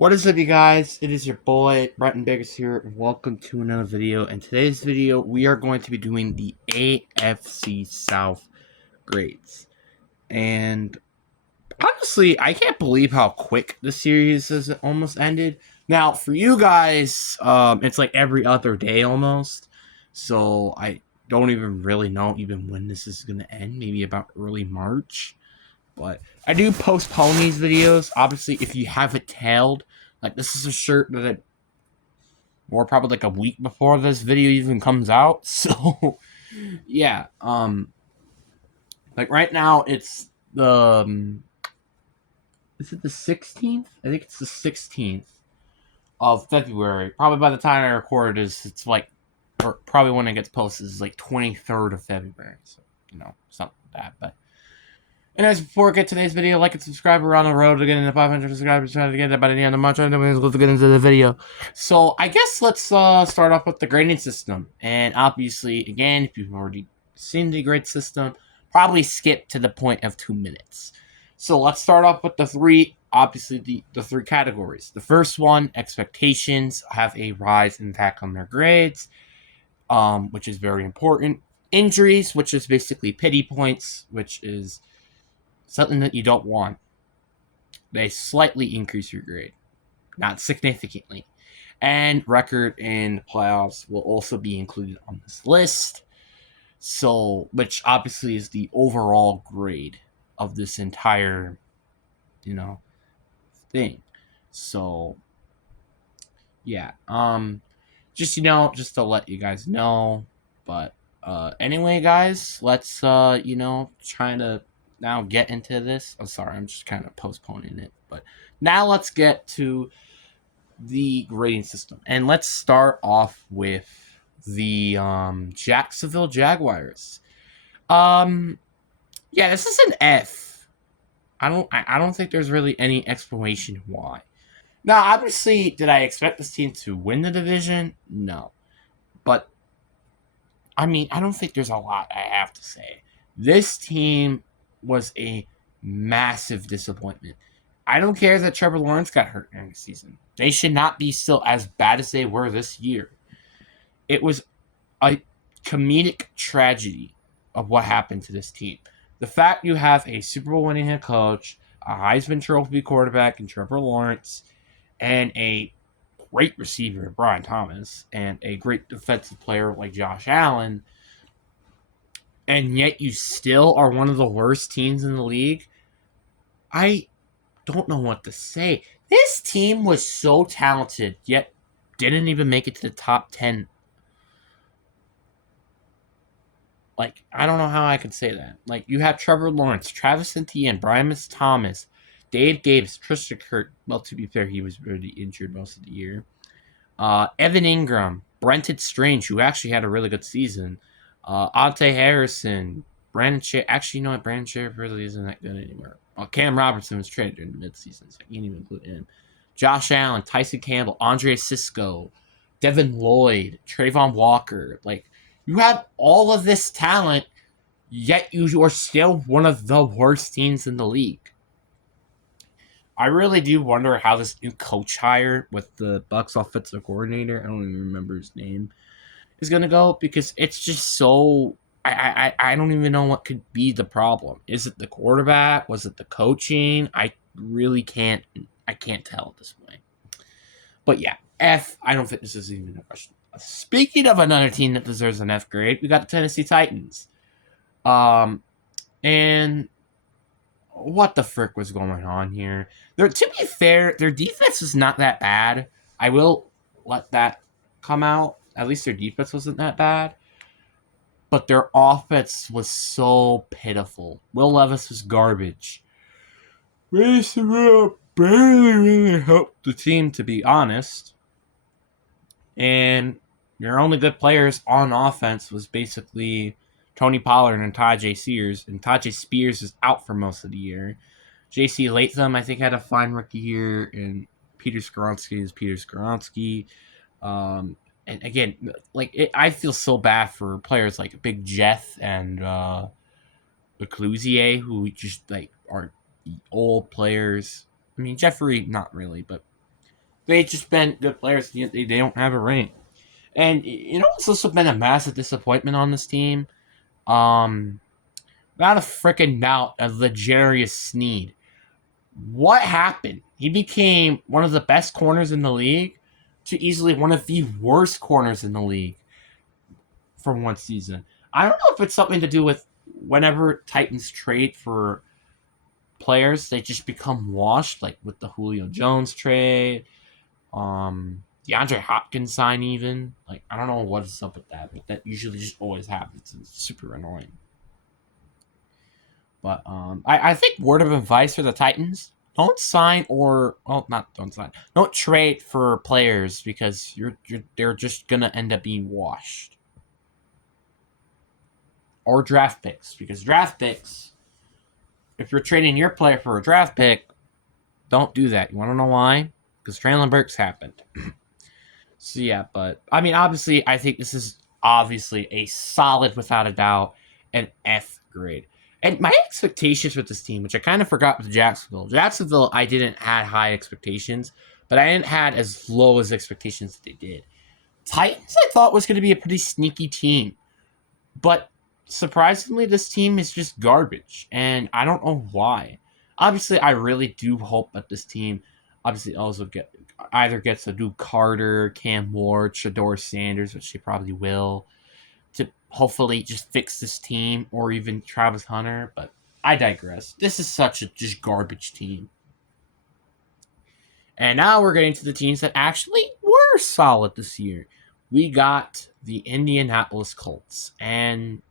What is up, you guys? It is your boy, Bretton Biggers here, and welcome to another video. In today's video, we are going to be doing the AFC South grades. And honestly, I can't believe how quick the series has almost ended. Now, for you guys, it's like every other day almost. So I don't even really know even when this is going to end. Maybe about early March. But I do postpone these videos. Obviously, if you have it tailed, like this is a shirt that I wore probably like a week before this video even comes out. So yeah, like right now it's the is it the 16th? I think it's the 16th of February. Probably by the time I record this, it's like, or probably when it gets posted, is like 23rd of February. So it's not that, but. And as before we get today's video, like and subscribe. We're on the road to getting to 500 subscribers. Trying to get that by the end of the month. Let's get into the video. So I guess let's start off with the grading system. And obviously, again, if you've already seen the grade system, probably skip to the point of 2 minutes. So let's start off with the three, obviously the three categories. The first one, expectations, have a rise in impact on their grades, which is very important. Injuries, which is basically pity points, which is something that you don't want. They slightly increase your grade, not significantly. And record in playoffs will also be included on this list. So, which obviously is the overall grade of this entire, thing. So, yeah. Just to let you guys know. But anyway, guys, let's try to now get into this. Oh, sorry, I'm just kind of postponing it. But now let's get to the grading system. And let's start off with the Jacksonville Jaguars. Yeah, this is an F. I don't think there's really any explanation why. Now, obviously, did I expect this team to win the division? No. But I mean, I don't think there's a lot I have to say. This team was a massive disappointment. I don't care that Trevor Lawrence got hurt during the season. They should not be still as bad as they were this year. It was a comedic tragedy of what happened to this team. The fact you have a Super Bowl winning head coach, a Heisman Trophy quarterback in Trevor Lawrence, and a great receiver, Brian Thomas, and a great defensive player like Josh Allen, and yet you still are one of the worst teams in the league, I don't know what to say. This team was so talented, yet didn't even make it to the top 10. Like, I don't know how I could say that. Like, you have Trevor Lawrence, Travis Etienne, Brian Thomas, Dave Davis, Tristan Kirk. Well, to be fair, he was really injured most of the year. Evan Ingram, Brenton Strange, who actually had a really good season. Ante Harrison, Brandon Scherff. Actually, you know what? Brandon Scherff really isn't that good anymore. Cam Robertson was traded during the midseason, so I can't even include him. Josh Allen, Tyson Campbell, Andre Cisco, Devin Lloyd, Trayvon Walker. Like, you have all of this talent, yet you are still one of the worst teams in the league. I really do wonder how this new coach hire with the Bucs offensive coordinator, I don't even remember his name, is going to go, because it's just so. I don't even know what could be the problem. Is it the quarterback? Was it the coaching? I really can't. I can't tell at this point. But yeah, F. I don't think this is even a question. Speaking of another team that deserves an F grade, we got the Tennessee Titans. And what the frick was going on here? To be fair, their defense is not that bad. I will let that come out. At least their defense wasn't that bad. But their offense was so pitiful. Will Levis was garbage. Mason Rudolph barely really helped the team, to be honest. And your only good players on offense was basically Tony Pollard and Tajay Spears. And Tajay Spears is out for most of the year. J.C. Latham, I think, had a fine rookie year. And Peter Skoronski is Peter Skoronski. And again, I feel so bad for players like Big Jeff and Leclusier, who just are old players. I mean, Jeffrey, not really, but They've just been good players. They don't have a ring. And it's also been a massive disappointment on this team. Um, Without a freaking doubt, of Legarius Sneed. What happened? He became one of the best corners in the league to easily one of the worst corners in the league for one season. I don't know if it's something to do with whenever Titans trade for players, they just become washed, like with the Julio Jones trade, DeAndre Hopkins sign even. Like, I don't know what is up with that, but that usually just always happens. It's super annoying. But I think word of advice for the Titans: don't sign or not don't sign, don't trade for players because they're just gonna end up being washed, or draft picks because draft picks. If you're trading your player for a draft pick, don't do that. You want to know why? Because Traylon Burks happened. So yeah, but I mean, obviously, I think this is obviously a solid, without a doubt, an F grade. And my expectations with this team, which I kind of forgot with Jacksonville. Jacksonville, I didn't had high expectations, but I didn't had as low as expectations that they did. Titans, I thought was going to be a pretty sneaky team, but surprisingly, this team is just garbage, and I don't know why. Obviously, I really do hope that this team obviously also either gets a new Carter, Cam Ward, Shador Sanders, which they probably will, to hopefully just fix this team, or even Travis Hunter. But I digress. This is such a just garbage team. And now we're getting to the teams that actually were solid this year. We got the Indianapolis Colts, and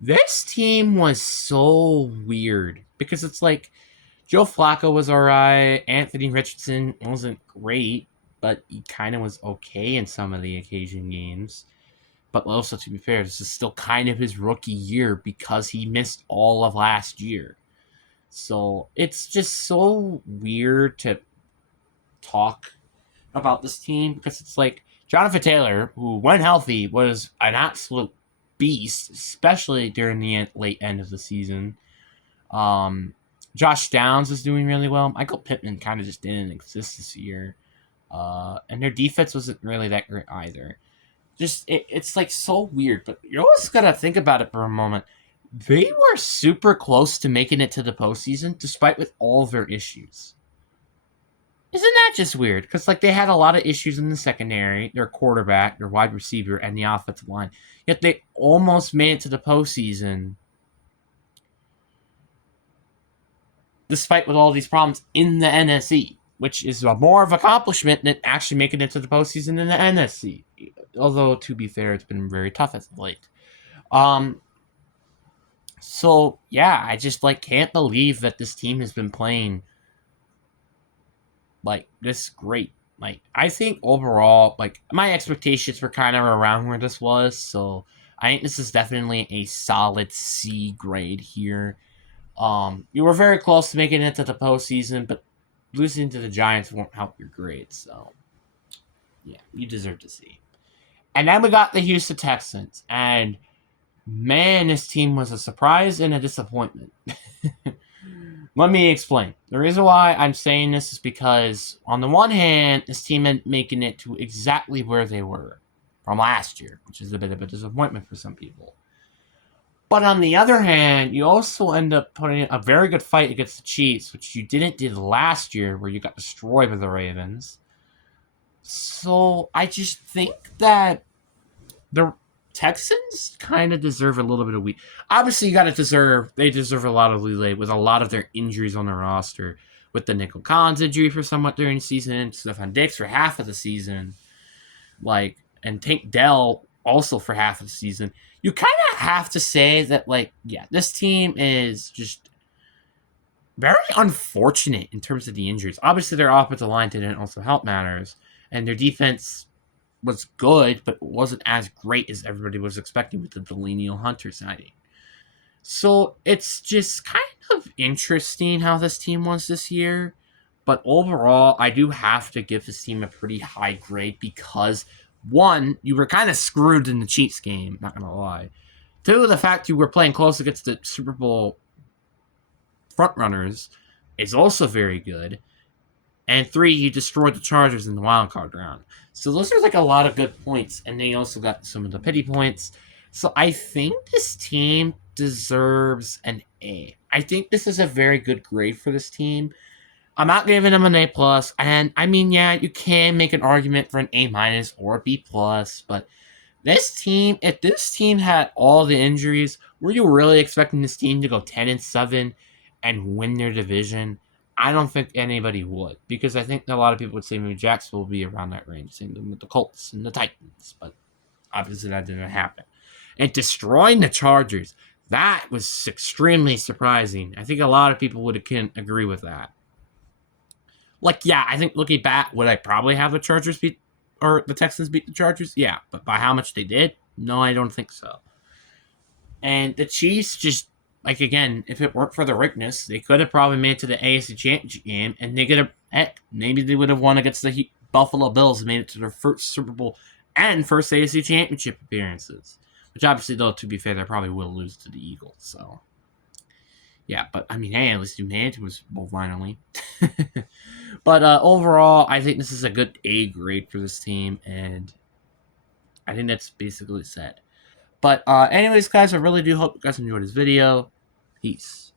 this team was so weird because it's like Joe Flacco was alright, Anthony Richardson wasn't great, but he kind of was okay in some of the occasion games. But also, to be fair, this is still kind of his rookie year because he missed all of last year. So it's just so weird to talk about this team because it's like Jonathan Taylor, who when healthy was an absolute beast, especially during the late end of the season. Um, Josh Downs is doing really well. Michael Pittman kind of just didn't exist this year, and their defense wasn't really that great either. Just it's like so weird, but you always gotta think about it for a moment. They were super close to making it to the postseason, despite with all their issues. Isn't that just weird? Because like they had a lot of issues in the secondary, their quarterback, their wide receiver, and the offensive line. Yet they almost made it to the postseason, despite with all these problems in the NFC, which is a more of an accomplishment than actually making it to the postseason in the NFC. Although to be fair, it's been very tough as of late. Um, so yeah, I just like can't believe that this team has been playing like this great. Like I think overall, like my expectations were kind of around where this was, so I think this is definitely a solid C grade here. You were very close to making it to the postseason, but losing to the Giants won't help your grade. So yeah, you deserve to see. And then we got the Houston Texans, and man, this team was a surprise and a disappointment. Let me explain. The reason why I'm saying this is because, on the one hand, this team ended making it to exactly where they were from last year, which is a bit of a disappointment for some people. But on the other hand, you also end up putting in a very good fight against the Chiefs, which you didn't did last year, where you got destroyed by the Ravens. So I just think that the Texans kind of deserve a little bit of week. Obviously, they deserve a lot of leeway with a lot of their injuries on their roster, with the Nickel Collins injury for somewhat during the season, Stephon Diggs for half of the season, and Tank Dell also for half of the season. You kind of have to say that, yeah, this team is just very unfortunate in terms of the injuries. Obviously, their offensive line didn't also help matters, and their defense was good, but wasn't as great as everybody was expecting with the Delano Hunter signing. So it's just kind of interesting how this team was this year. But overall, I do have to give this team a pretty high grade because, one, you were kind of screwed in the Chiefs game, not going to lie. Two, the fact you were playing close against the Super Bowl frontrunners is also very good. And 3, he destroyed the Chargers in the wild card round. So those are like a lot of good points, and they also got some of the pity points. So I think this team deserves an A. I think this is a very good grade for this team. I'm not giving them an A plus, and I mean, yeah, you can make an argument for an A minus or a B plus, but this team, if this team had all the injuries, were you really expecting this team to go 10-7 and win their division? I don't think anybody would, because I think a lot of people would say maybe Jacksonville will be around that range, same thing with the Colts and the Titans, but obviously that didn't happen. And destroying the Chargers, that was extremely surprising. I think a lot of people can agree with that. Like, yeah, I think looking back, would I probably have the Chargers beat or the Texans beat the Chargers? Yeah, but by how much they did? No, I don't think so. And the Chiefs just, like, again, if it weren't for the Rickness, they could have probably made it to the AFC Championship game, and they could have, heck, maybe they would have won against the Buffalo Bills and made it to their first Super Bowl and first AFC Championship appearances. Which obviously, though, to be fair, they probably will lose to the Eagles. So, yeah, but I mean, hey, at least you made it to a Super Bowl finally. But overall, I think this is a good A grade for this team, and I think that's basically said. But anyways, guys, I really do hope you guys enjoyed this video. Peace.